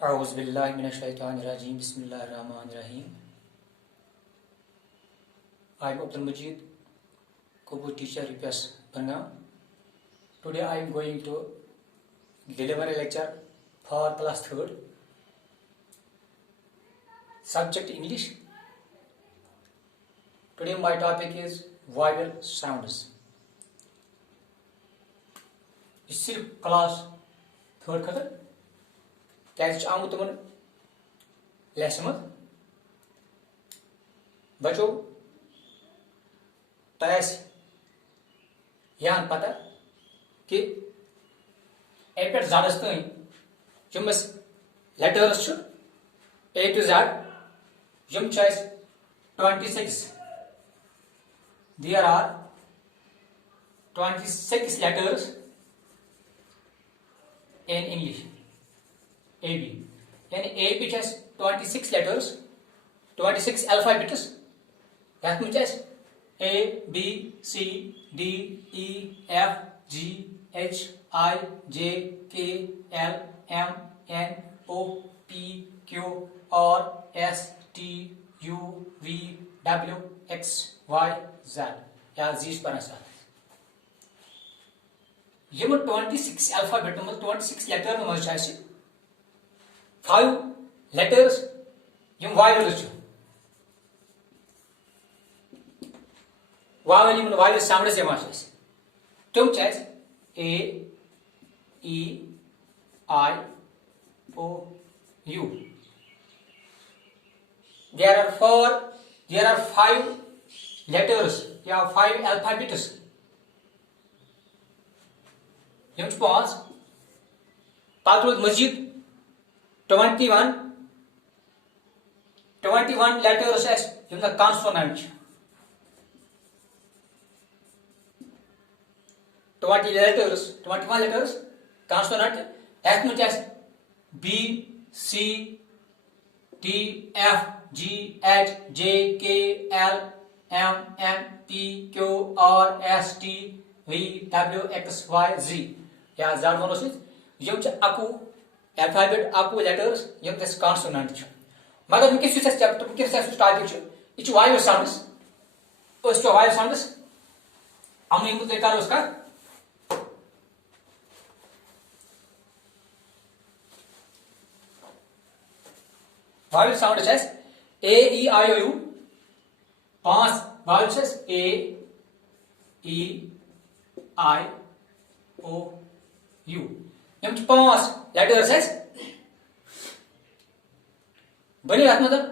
A'udzubillahiminash-shaytanir-rajim. Bismillahir-rahmanir-rahim. I am Abdul Majid, Kubu teacher UPS Bangaon. Today I am going to deliver a lecture for class 3rd. Subject English. Today my topic is vowel sounds. This is class 3rd खतर क्या आमुत तुम lesson मत बचो तयस यान पता कि ए पे ज़ादस तई जुमस लेटर्स छु A to Z zoom choice 26 there are 26 letters in English AB. Yani AB has 26 letters, 26 alphabets. That means as A, B, C, D, E, F, G, H, I, J, K, L, M, N, O, P, Q, R, S, T, U, V, W, X, Y, Z. या Z पर आसान ये 26 alphabet में 26 letter में मज़े 5 letters यम vowels छु vowel यम vowel sounds यम आशेस तुम chess A E I O U there are 5 letters या 5 alphabets यम छु पांच पात्रोद मस्जिद 21 letters as in the consonant 21 letters consonant that means as B C D F G H J K L M N P Q R S T V W X Y Z या ज़ार मनोसित यम च अकु alphabet आपको letters यम तस consonant छु मगर किस चीज से chapter किस से टॉपिक छु इच vowel sounds उस जो vowel sounds हम इन मुद्दे का उसका vowel sound है A E I O U पांच vowels है A E I O U यम पांच letters है बनी रात मतलब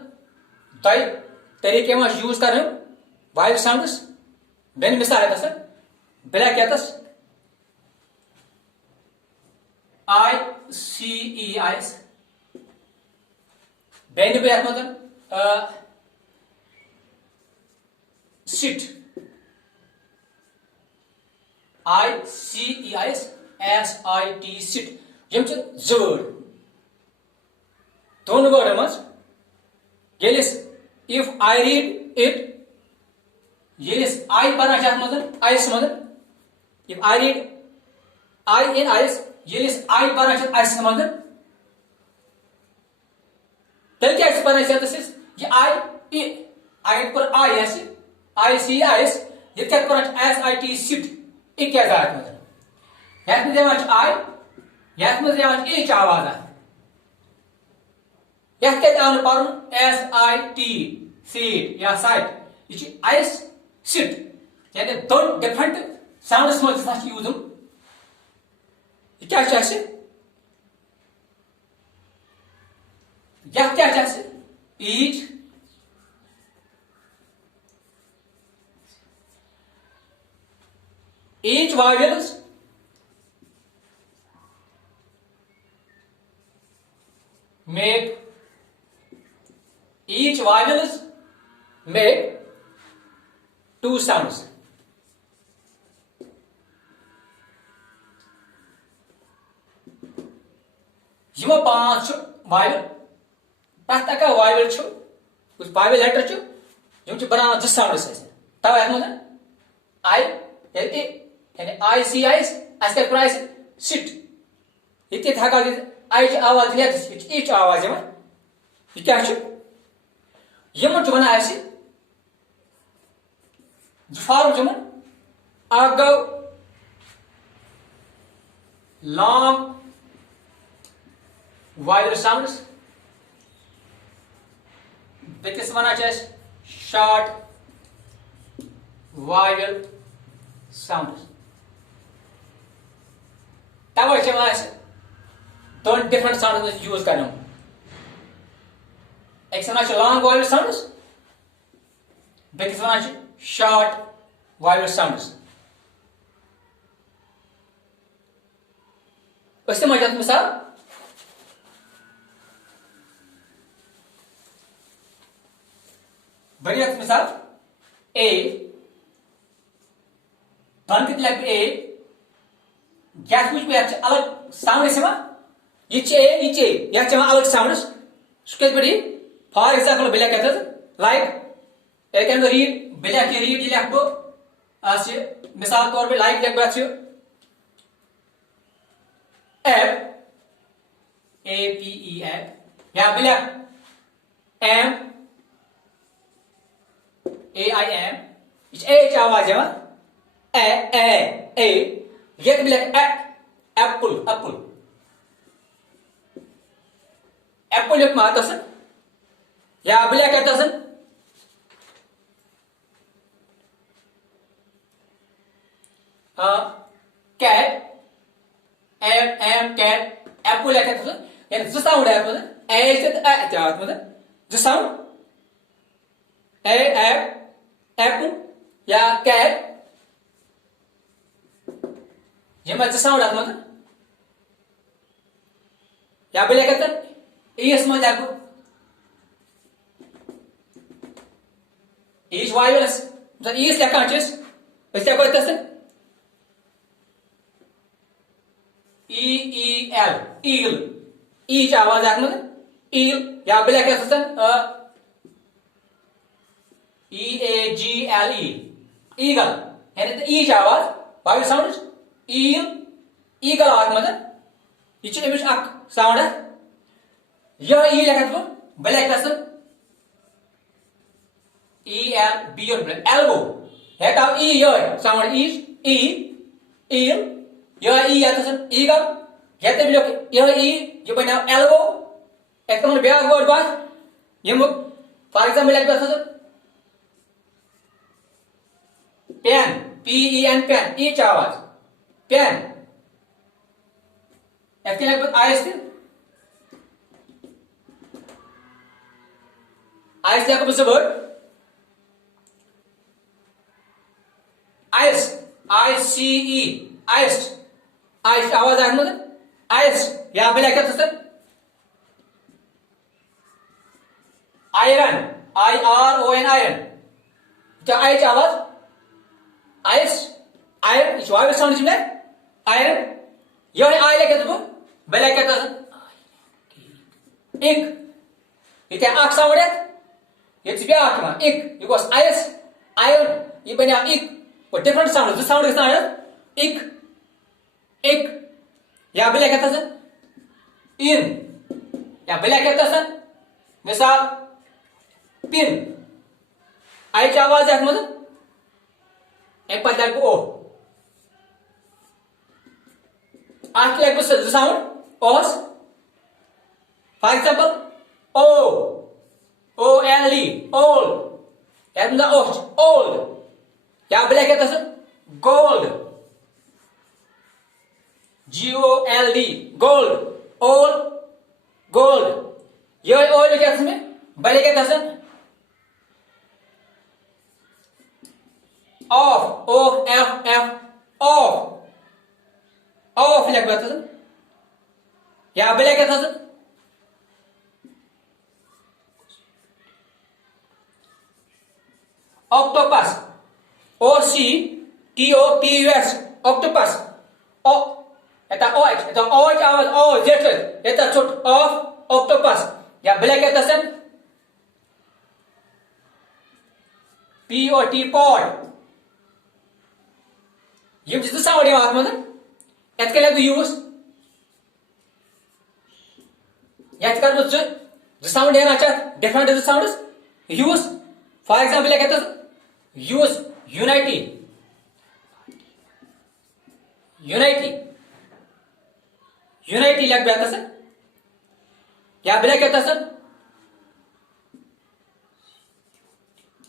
तय तरीके में यूज कर रहे हो vowel sounds बेन मिसाल है तस बेला क्या तस I C E I Ben भी रात मतलब sit I C E I S I T sit यम च जोड़ दोन वर्ड मज Ellis if I read it Ellis I पढ़ा जात Madan I Madan if I read I in I Ellis I पढ़ा जात I मदन तल क्या इस पढ़ा जात इस ये I पर I ऐसे I C I ये क्या पढ़ा S I T sit एक क्या जात मदन यात में देवाच I यात में देवाच एक आवाज है यात क्या आने पारुन S I T seat या site ये I sit यानी दो डिफरेंट साउंड्स में जिसका यूज़ हम ये क्या चाहिए यात क्या चाहिए each vowels make two sounds यम पांच vowel तथ अका vowel छु उस vowel letter छु यम छु बना द sounds तब है मतलब I यानी I C I as का प्राइस sit इतने था का आई आवाज इच आवाज यह क्या यमन वन फॉर्म यमन गो long vowel sounds because one short vowel sounds तवे दोन डिफरेंट साउंड यूज कर एक one long vowel sounds because one short vowel sounds मिसाल बड़ी मिसाल ए बन कत लग ए क्या अलग साउंड ये अलग साउंड सह पे फॉर एग्जाम्पल बह लिख लाइक एक रीड बह लिख रीड ये लिख बह मिसाल तौर पर लाइक लिख बह एप APE एप या बह लिख एम AIM एच आवाज ए ये एप्पल एप्पल एप्पल लिख मात या बह लिख कैट एम कैट एप्पल लिख यानी जो साउंड है एच साउंड एप्पल या कैट ये साउंड या बह लिख मज ईच वायरस ईस लिखान लिखो EEL ईल ईच आवाज ईल या बह लिख EAGLE ईगल यानी ईच आवाज वाइल साउंड ईल ईगल आवाज यह अमिश साउंड यह ई लिख बह लिख ELB एल्बो हेट आव ई यह साउंड ईच ई ईल यह ई ईगल हेत यह ई यह बन एल्बो एक ब्या वर्ड बात यम फॉर एग्जाम्पल लिख पेन PEN पेन ईच आवाज पेन एक लिख आयस आयस लिख बह वर्ड आयस ICE आयस आयस आवाज आयस या बह लिख आयरन IRON आयरन क्या आयच आवाज आयस आयरन वाइल साउंड आयरन यह आय लिख बह लिख इक ये साउंड ये ब्या इक यह गोस आयस आयरन यह बन इक डिफरेंट साउंड जो साउंड गए इक इक या बह लिख इन या बह लिख मिसाल पिन आयच आवाज अ पे लिख ओ अत लिख बह साउंड ओस for example OLE old old या बह लिख gold GOLD gold old gold यह ओ लिख बह लिख ऑफ ऑफ ऑफ लिख बह या बह लिख ऑक्टोपस OCTOPUS ऑक्टोपस आवाज ओ जेट छोट ऑफ ऑक्टोपस या बह लिख POT पॉट यम साउंड अत लिख यूज अत कर साउंड है different sounds use for example क्या कहते यूज यूनाइटी यूनाइटी यूनाइटी लग बेहतर सर क्या बिला कहता सर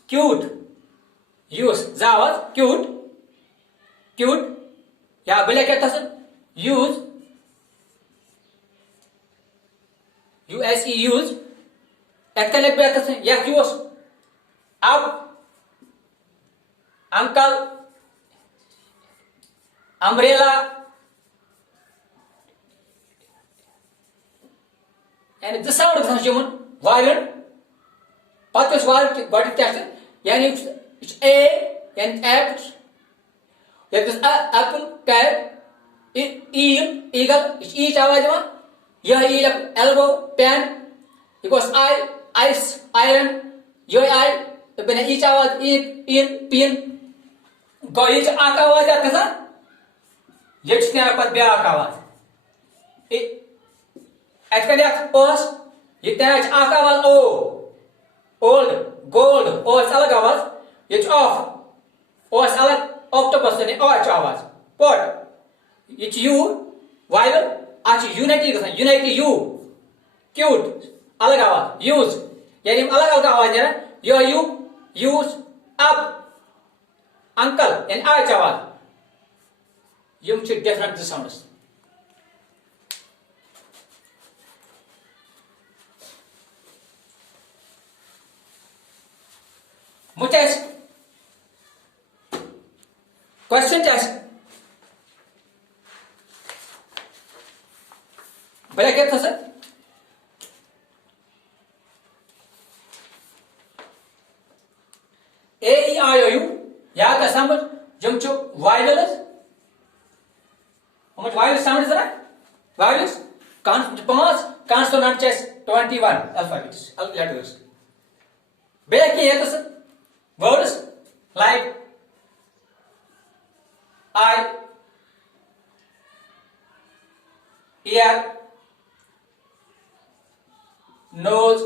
क्यूट यूज जावाज क्यूट क्यूट या बिला कहता सर यूज यूएसई यूज एट लग बेहतर सर या यूज अब अंकल अम्ब्रेला यानी ज साउंड गमन वायलेंट पत गड क्या यानी ए यानी एप्ट एप्पल कैट ईल ईगल ईच आवाज यह ईल एल्बो पेन आई आइस आयरन यह आई बने ईच आवाज ईद इन पिन गो ईच आक आवाज आता ये पत ब्याक आवाज ओस ये आक आवाज ओ ओल्ड गोल्ड ओस अलग आवाज ये ऑफ ओस अलग ऑक्टोपस यानी ओच आवाज पोट ये यू वाइवल आज यूनाइटी यूनाइटी यू क्यूट अलग आवाज यूज यानी अलग अलग आवाज है यह यू यूज अप अंकल यानी आच आवाज यम डिफरेंट साउंड्स मुझे क्वेश्चन भले क्या था sir A E I O you या का समझ जम चो वाइवल्स हम वाइवल्स साउंड जरा वाइवल्स पांच कॉन्सोनेंट 21 अल्फाबेट्स लेटर्स भले क्या है तो sir words like eye, ear, nose,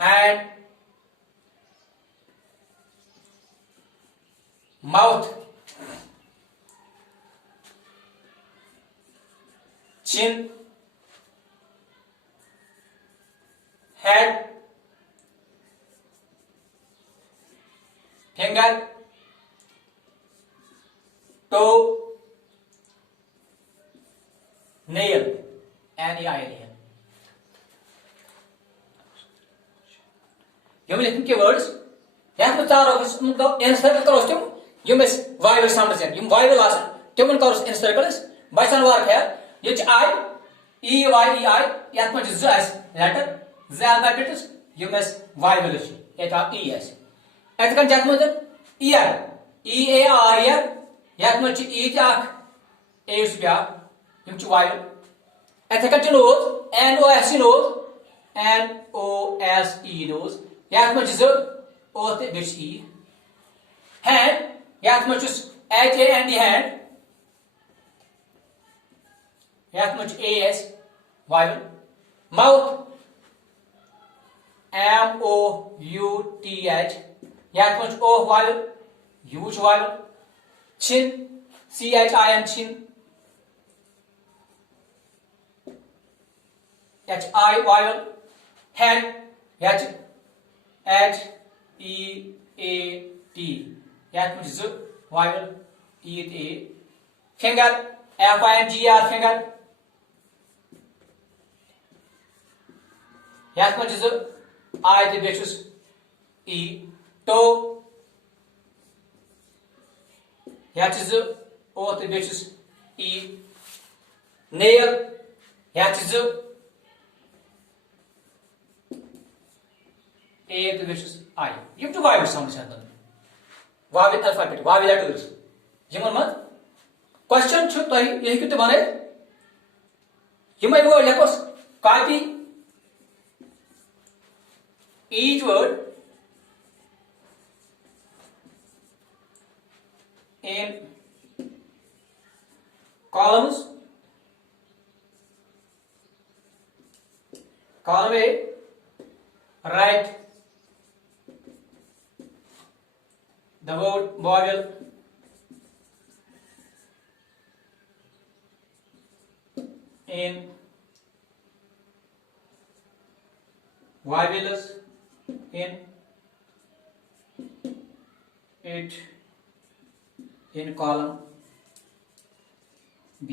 hand, mouth, chin, head, finger, toe, nail, nail. यम लिखन के वर्ड्स या में चार इन सर्कल करो तुम यम वाइवल साउंड्स यम वाइवल आसन तिमन करो इन सर्कल्स बचन वार ख्याल ये आई ई वाई ई आई यात में ज लेटर ज अल्फाबेट्स यम वाइवल ये था ई एस एतकन जत मत ear E A R ear यत मत ई जाक ए उस ब्या यम च वाइवल एतकन nose N O S E nose N O S E nose यत मत ज ओ ते बिच ई हैंड यत मत H A N D hand यत मत A is vowel mouth M O U T H यत मत O vowel U vowel chin C H I N chin H I vowel head H H E A T यत मत ज वाइवल E A finger F I N G R finger यत मत ज I ते बेचुस E toe यत ज O ते बेचुस E nail यत ज A ते बेचुस I यम च वाइवल साउंड छन वाइवल अल्फाबेट वाइवल लेटर्स यमन मत क्वेश्चन छु तय यही कि बने यमय वो लेकोस copy each word in columns column A, write the word vowel in vowels in it in column B.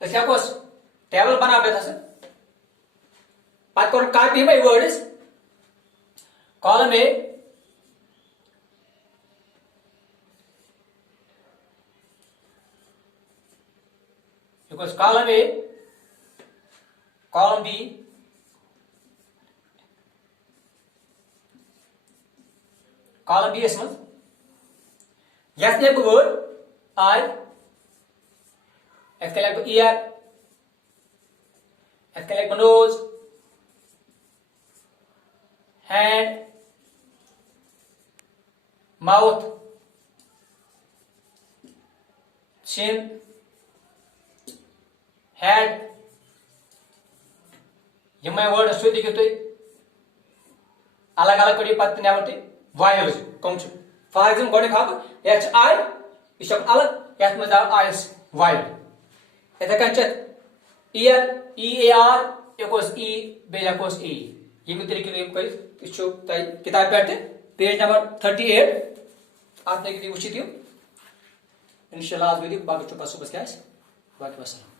तो क्या कोस टेबल बना बैठा से बात करो कॉपी में words column A because column A, column B, column B is month. Yes, name word I. F like ear. F like nose. Hand. Mouth. Chin. Head. यम word so देखियो तुम अलग अलग पे पे नवट वायल्स कम फॉर एग्जाम्पल गोक H I यह अलग ये मज आव आयस वायल इथे कन ईयर ई ए आर यकोस ई बे यकोस ई यम तरीके कर किताब पे पेज नंबर 38 आप वो इंशाल्लाह आज बाकी सुबह क्या बाकी वसलम।